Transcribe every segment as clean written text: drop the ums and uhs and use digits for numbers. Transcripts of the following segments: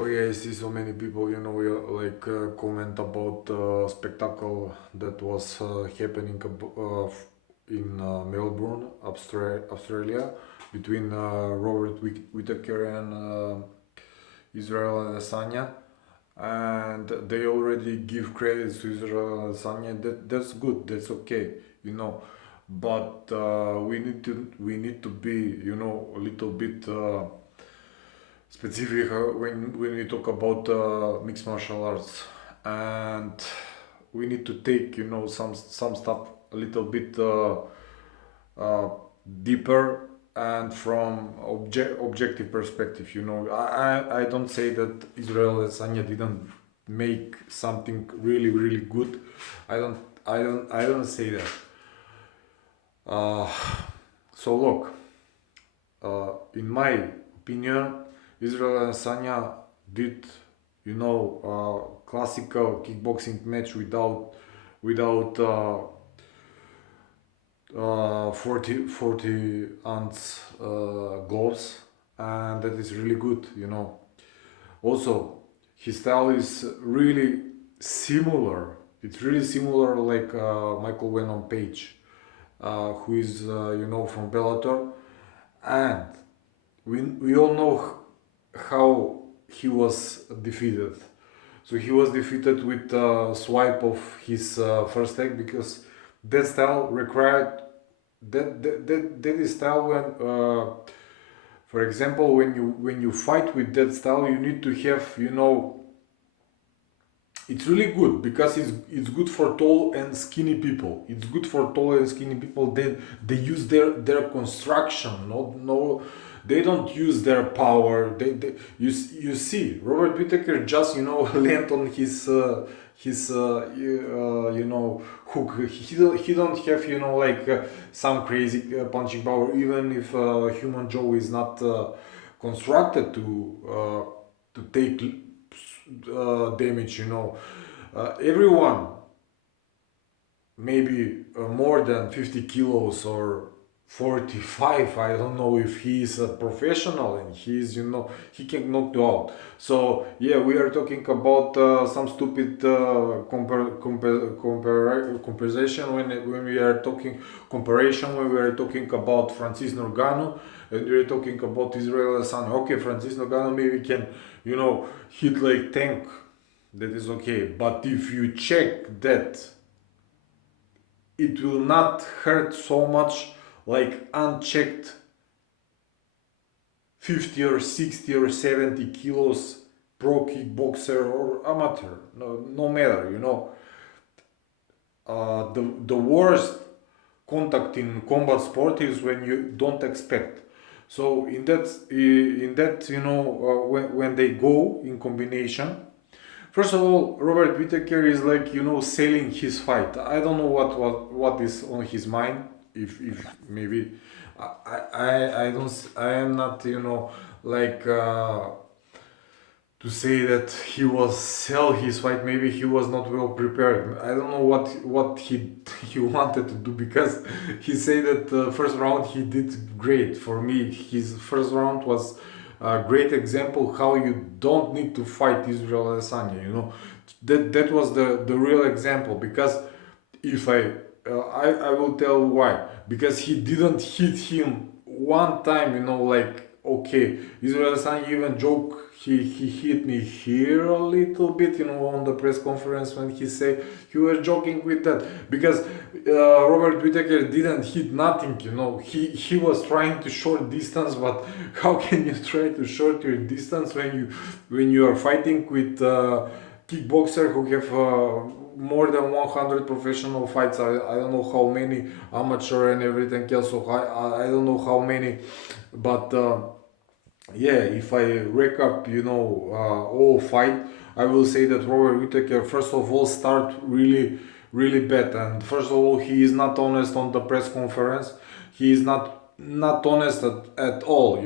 Oh yeah, I see so many people, comment about spectacle that was happening in Melbourne, Australia, between Robert Whittaker and Israel Adesanya, and they already give credits to Israel Adesanya. That's good. That's okay, you know. But we need to be, a little bit. Specific when we talk about mixed martial arts, and we need to take some stuff a little bit uh, deeper and from objective perspective. I don't say that Israel Adesanya didn't make something really good. I don't say that. uh, so look, in my opinion, Israel and Sanya did, classical kickboxing match without 40 ounce gloves, and that is really good. Also, his style is really similar. It's really similar, like Michael Venom Page, who is from Bellator, and we all know how he was defeated. So he was defeated with a swipe of his first leg, because that style required that is style when, for example, when you fight with that style, you need to have, it's really good because it's good for tall and skinny people. It's good for tall and skinny people. They use their construction, not no. They don't use their power. You see, Robert Whittaker just land on his hook. He don't have like some crazy punching power. Even if human jaw is not constructed to take damage. Everyone maybe more than 50 kilos or 45. I don't know if he is a professional, and he can knock you out. So yeah, we are talking about some stupid comparison when we are talking comparison when we are talking about Francis Ngannou, and we are talking about Israel Adesanya. Okay, Francis Ngannou maybe can hit like tank. That is okay, but if you check that, it will not hurt so much like unchecked 50 or 60 or 70 kilos pro kickboxer or amateur. No matter. The worst contact in combat sport is when you don't expect. So in that when they go in combination. First of all, Robert Whittaker is like selling his fight. I don't know what is on his mind. If maybe I don't I am not like to say that he was sell his fight. Maybe he was not well prepared. I don't know what he wanted to do, because he said that the first round he did great. For me, his first round was a great example how you don't need to fight Israel Adesanya. That was the real example, because if I will tell why. Because he didn't hit him one time. Like, okay, Israel Adesanya even joke, he hit me here a little bit, on the press conference, when he said he was joking with that, because Robert Whittaker didn't hit nothing. He was trying to short distance, but how can you try to short your distance when you are fighting with kickboxer who have more than 100 professional fights? I don't know how many amateur and everything else. So I don't know how many, but. Yeah, if I recap, all fight, I will say that Robert Whittaker, first of all, start really bad, and first of all, he is not honest on the press conference. He is not honest at all.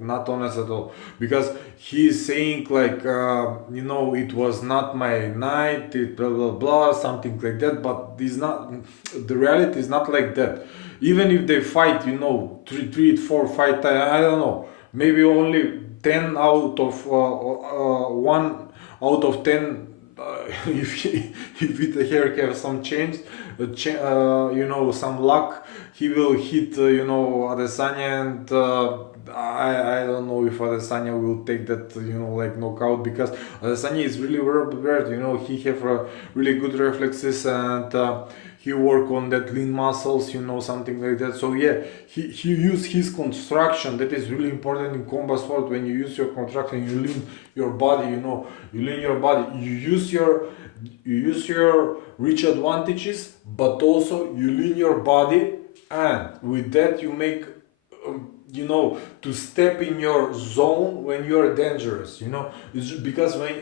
Not honest at all, because he is saying like, it was not my night, blah blah blah, something like that. But this not the reality is not like that. Even if they fight, three, four fight, I don't know, maybe only 10 out of 1 out of 10, if if Whittaker have some change, some luck, he will hit Adesanya, and I don't know if Adesanya will take that like knockout, because Adesanya is really well prepared. He have really good reflexes, and he work on that lean muscles, something like that. So yeah, he use his construction. That is really important in combat sport. When you use your construction, you lean your body. You lean your body. You use your reach advantages, but also you lean your body, and with that you make to step in your zone when you are dangerous. It's because when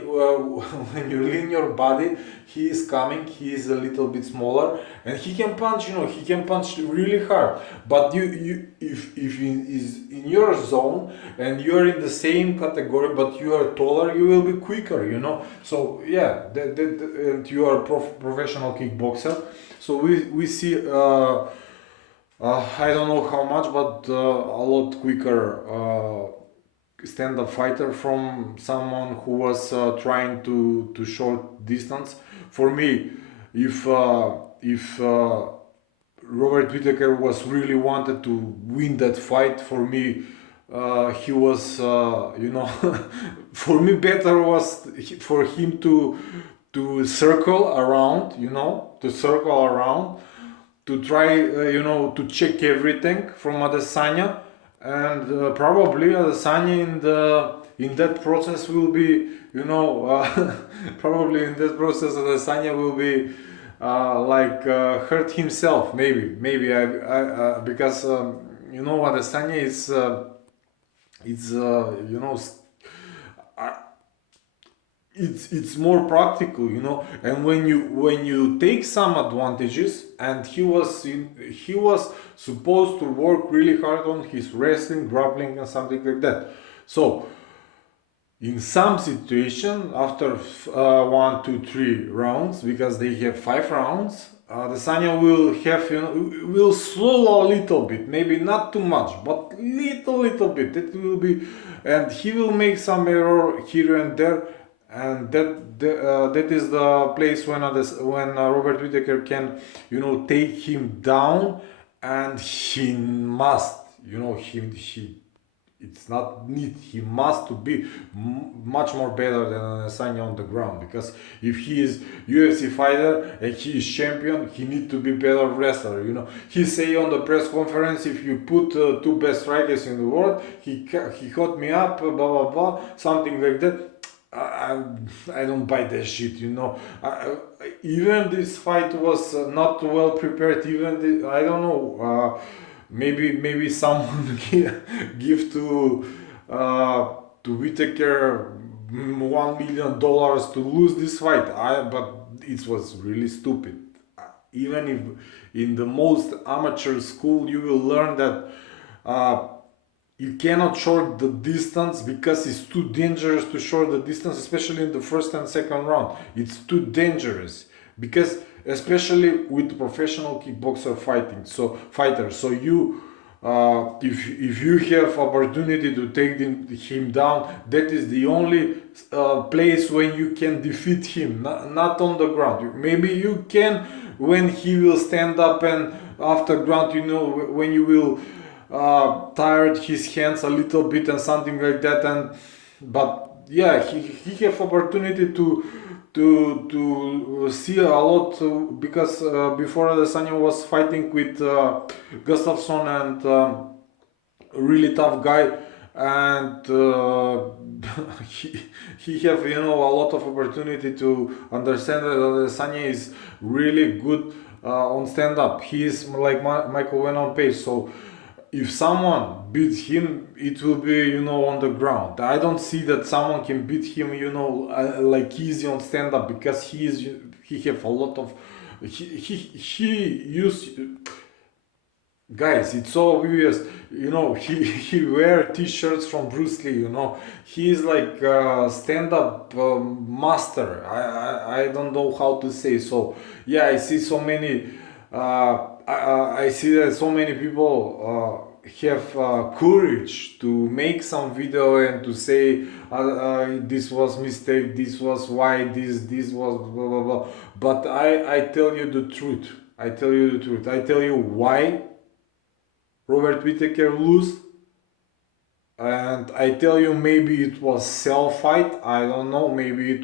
when you lean your body, he is coming, he is a little bit smaller, and he can punch. He can punch really hard. But you if he is in your zone and you are in the same category, but you are taller, you will be quicker. So yeah, and you are professional kickboxer. So we see. I don't know how much, but a lot quicker stand-up fighter from someone who was trying to short distance. For me, if Robert Whittaker was really wanted to win that fight, for me, he was for me better was for him to circle around, to try, to check everything from Adesanya, and probably Adesanya in that process will be, probably in that process Adesanya will be hurt himself, maybe because Adesanya is it's it's more practical, and when you take some advantages, and he was supposed to work really hard on his wrestling, grappling, and something like that. So in some situation, after 1, 2, 3 rounds, because they have 5 rounds, Adesanya will slow a little bit, maybe not too much, but little bit. It will be, and he will make some error here and there, and that is the place when Robert Whittaker can take him down, and he must, he it's not need, he must to be much more better than Adesanya on the ground, because if he is UFC fighter and he is champion, he need to be better wrestler. He say on the press conference, if you put two best strikers in the world, he caught me up, blah blah blah, something like that. I don't buy that shit. Even this fight was not well prepared. I don't know. Maybe someone give to Whittaker $1 million to lose this fight. But it was really stupid. Even if in the most amateur school you will learn that you cannot short the distance, because it's too dangerous to short the distance, especially in the first and second round. It's too dangerous, because especially with professional kickboxer fighters. So you, if you have opportunity to take him down, that is the only place when you can defeat him, not on the ground. Maybe you can when he will stand up, and after ground, when you will tired his hands a little bit and something like that. But yeah, he have opportunity to see a lot, because before Adesanya was fighting with Gustafsson, and really tough guy, and he have a lot of opportunity to understand that Adesanya is really good on stand up. He is like Michael Wynn on pace. So if someone beats him, it will be on the ground. I don't see that someone can beat him like easy on stand up, because he have a lot of he use. Guys, it's so obvious. He wear t-shirts from Bruce Lee. He is like stand-up master. I don't know how to say. So yeah, I see so many. I see that so many people have courage to make some video and to say this was mistake, this was why, this was blah blah blah. But I tell you the truth. I tell you the truth. I tell you why Robert Whittaker lose, and I tell you maybe it was self fight. I don't know. Maybe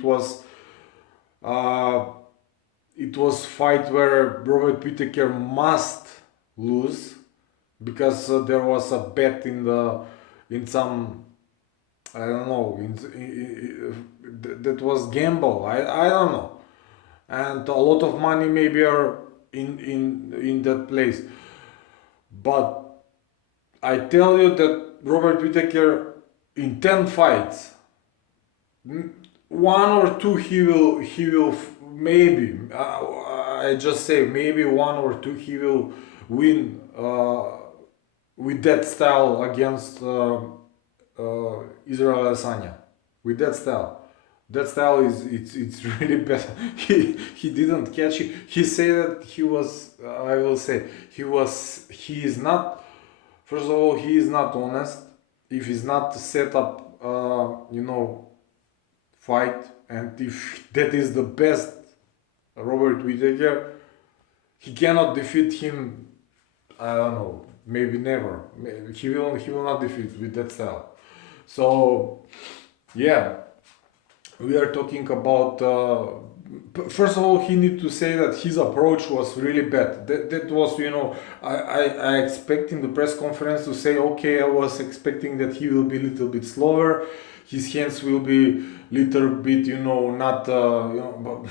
uh, it was fight where Robert Whittaker must lose because there was a bet in some, I don't know, that was gamble. I don't know, and a lot of money maybe are in that place. But I tell you that Robert Whittaker in 10 fights, one or two he will maybe, I just say maybe one or two he will win with that style against Israel Adesanya. With that style. That style is it's really bad. He didn't catch it. He said that he was, I will say he is not, first of all, he is not honest. If he's not set up fight, and if that is the best Robert Whittaker, he cannot defeat him. I don't know, maybe never. He will not defeat with that style. So yeah, we are talking about. First of all, he need to say that his approach was really bad. That was, I expect in the press conference to say, okay, I was expecting that he will be a little bit slower, his hands will be little bit, not, but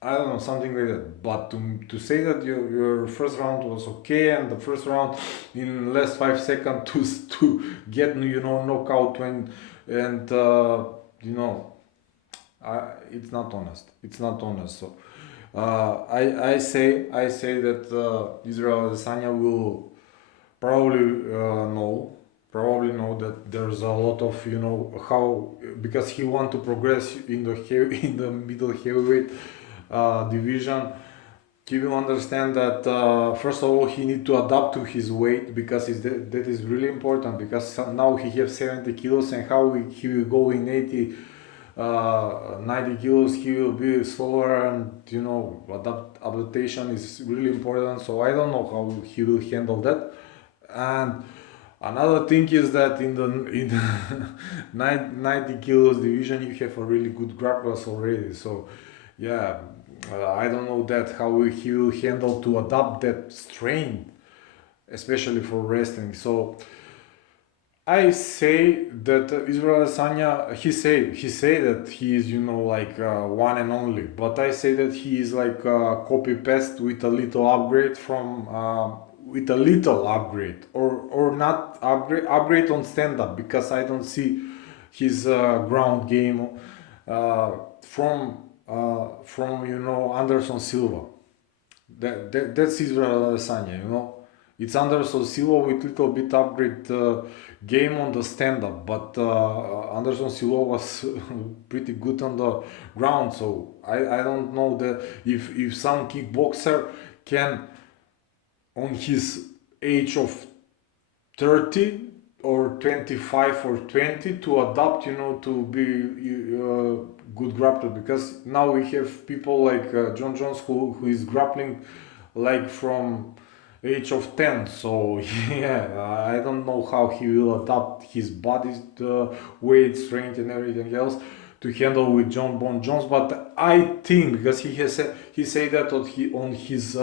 I don't know, something like that. But to say that your first round was okay, and the first round in last 5 seconds to get, knockout when, and it's not honest. It's not honest. So I say that Israel Adesanya will probably know that there's a lot of, how, because he want to progress in the middle heavyweight division. He will understand that first of all he need to adapt to his weight, because that is really important, because now he has 70 kilos, and how he will go in 90 kilos, he will be slower, and adaptation is really important. So I don't know how he will handle that. And another thing is that in the 90 kilos division you have a really good grapplers already. So yeah, I don't know that how he will handle to adapt that strain, especially for wrestling. So I say that Israel Adesanya, he say that he is, one and only, but I say that he is like copy paste with a little upgrade with a little upgrade, or not upgrade on stand up, because I don't see his ground game from Anderson Silva. That's Israel Adesanya. It's Anderson Silva with little bit upgrade game on the stand-up, but Anderson Silva was pretty good on the ground. So I don't know that if some kickboxer can, on his age of 30 or 25 or 20, to adapt, to be good grappler, because now we have people like John Jones who is grappling like from age of 10. So yeah, I don't know how he will adapt his body weight, strength, and everything else to handle with John Bon Jones. But I think, because he said that on his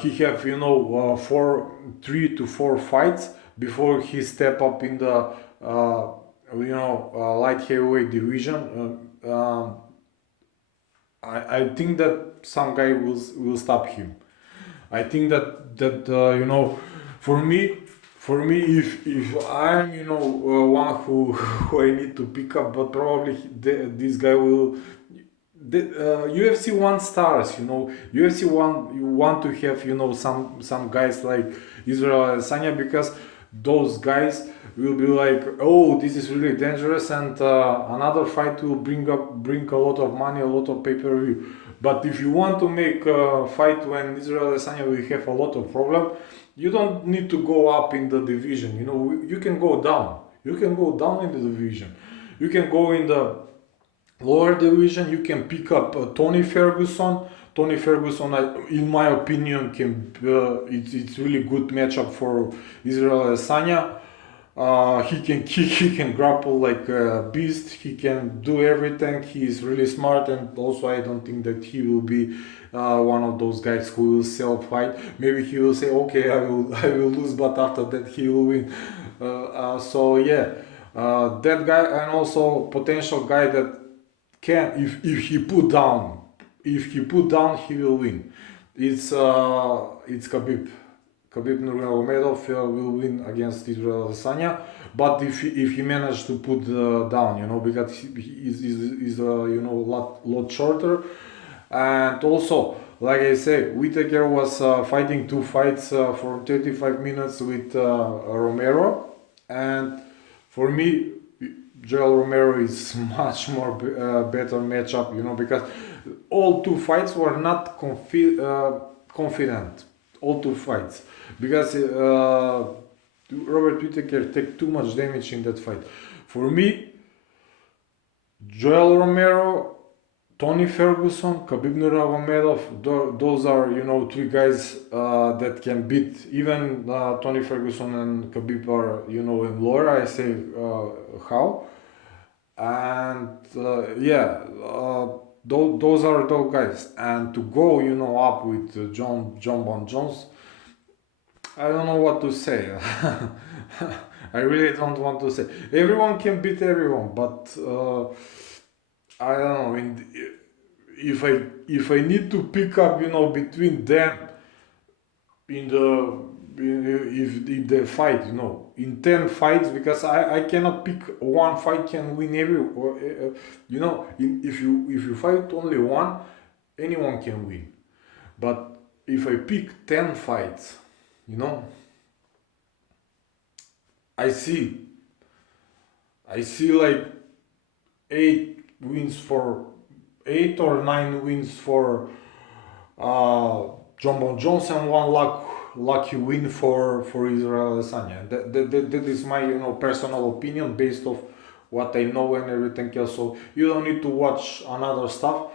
he have 3 to 4 fights before he step up in the light heavyweight division. I think that some guy will stop him. I think that for me, if I'm one who I need to pick up, but probably this guy will. UFC want stars, UFC want to have some guys like Israel Adesanya, because those guys will be like, oh, this is really dangerous, and another fight will bring a lot of money, a lot of pay-per-view. But if you want to make a fight when Israel Adesanya will have a lot of problem, you don't need to go up in the division. You know, you can go down. You can go down in the division. You can go in the lower division. You can pick up Tony Ferguson. Tony Ferguson, in my opinion, can it's really good matchup for Israel Adesanya. He can kick, he can grapple like a beast, he can do everything. He is really smart, and also I don't think that he will be one of those guys who will self-fight. Maybe he will say, "Okay, I will lose," but after that he will win. So yeah, that guy, and also potential guy that can, if he put down, he will win. It's Khabib. Khabib Nurmagomedov will win against Israel Adesanya, but if he managed to put down, you know, because he is you know, lot shorter, and also like I say, Whittaker was fighting two fights for 35 minutes with Romero, and for me, Joel Romero is much more better matchup, you know, because all two fights were not confident. All two fights, because Robert Whittaker take too much damage in that fight. For me, Joel Romero, Tony Ferguson, Khabib Nurmagomedov, those are, you know, three guys that can beat even Tony Ferguson and Khabib are, you know, in lore. I say how, and yeah, those are those guys. And to go, you know, up with John Bon Jones, I don't know what to say. I really don't want to say. Everyone can beat everyone, but I don't know. If I need to pick up, you know, between them in the if they fight, you know, in 10 fights, because I cannot pick one fight can win every, you know, if you fight only one, anyone can win. But if I pick 10 fights, you know, I see I see like 8 or 9 wins for John Bon Jones, and one lucky win for Israel Adesanya. That is my, you know, personal opinion based off what I know and everything else. So you don't need to watch another stuff.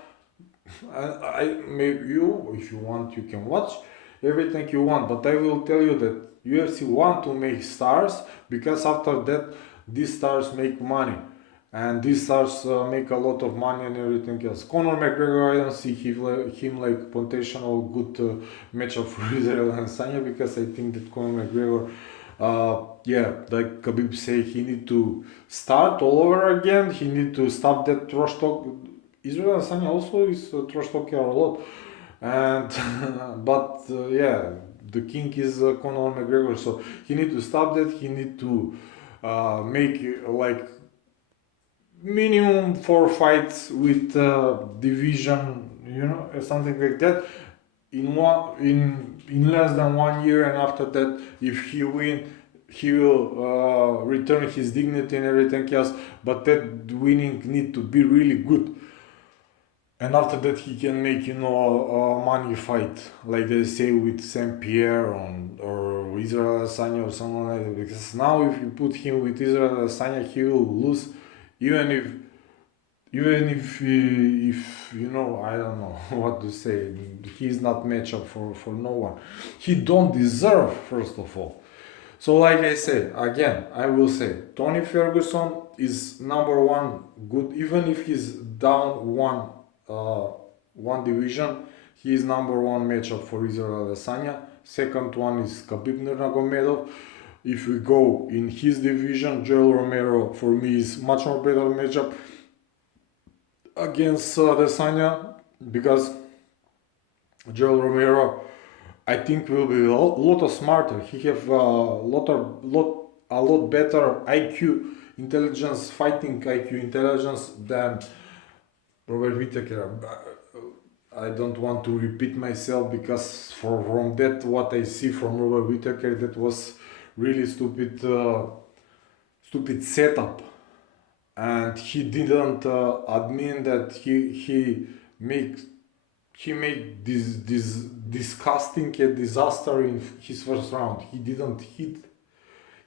I maybe you, if you want, you can watch everything you want, but I will tell you that UFC want to make stars, because after that these stars make money, and these stars make a lot of money and everything else. Conor McGregor, I don't see him like potential good matchup for Israel and Sanya, because I think that Conor McGregor, yeah, like Khabib say, he need to start all over again. He need to stop that trash talk. Israel Adesanya also is trash talking a lot, and but yeah, the king is Conor McGregor, so he need to stop that. He need to make like minimum 4 fights with division, you know, something like that, in less than 1 year, and after that, if he win, he will return his dignity and everything else. But that winning need to be really good, and after that he can make, you know, a money fight, like they say with Saint Pierre or Israel Adesanya or someone like that. Because now if you put him with Israel Adesanya, he will lose, even if you know, I don't know what to say. He's not matchup for no one. He don't deserve, first of all. So like I say, again, I will say Tony Ferguson is number one good, even if he's down one division. He is number one matchup for Israel Adesanya. Second one is Khabib Nurmagomedov. If we go in his division, Joel Romero for me is much more better matchup against Adesanya, because Joel Romero, I think, will be a lot smarter. He have a lot better IQ intelligence, fighting IQ intelligence than Robert Whittaker. I don't want to repeat myself, because from that what I see from Robert Whittaker, that was really stupid setup, and he didn't admit that he make he made this disgusting a disaster in his first round. He didn't hit.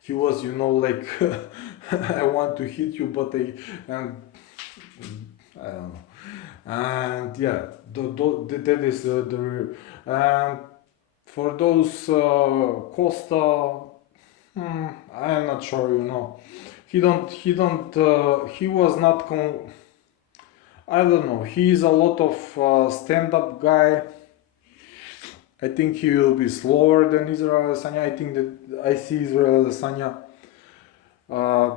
He was, like I want to hit you, but and I don't know. And yeah, that is and for those Costa, I'm not sure. He was not I don't know. He is a lot of stand-up guy. I think he will be slower than Israel Adesanya. I think that I see Israel Adesanya uh,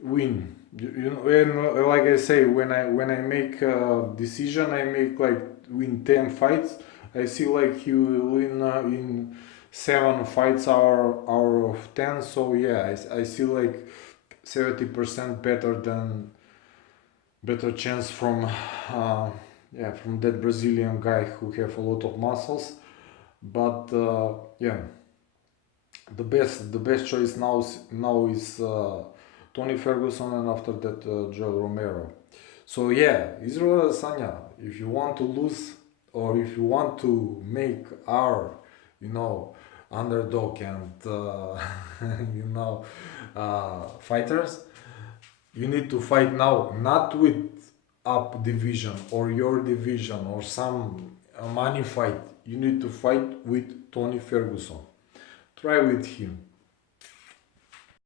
win. And like I say, when I make a decision, I make like win 10 fights. I see like he will win in 7 fights out of 10. So yeah, I see like 70% better chance from from that Brazilian guy who have a lot of muscles. But yeah, the best choice now is Tony Ferguson, and after that Joel Romero. So yeah, Israel Adesanya, if you want to lose or if you want to make our you know underdog and you know fighters, you need to fight now, not with up division or your division or some money fight. You need to fight with Tony Ferguson. Try with him.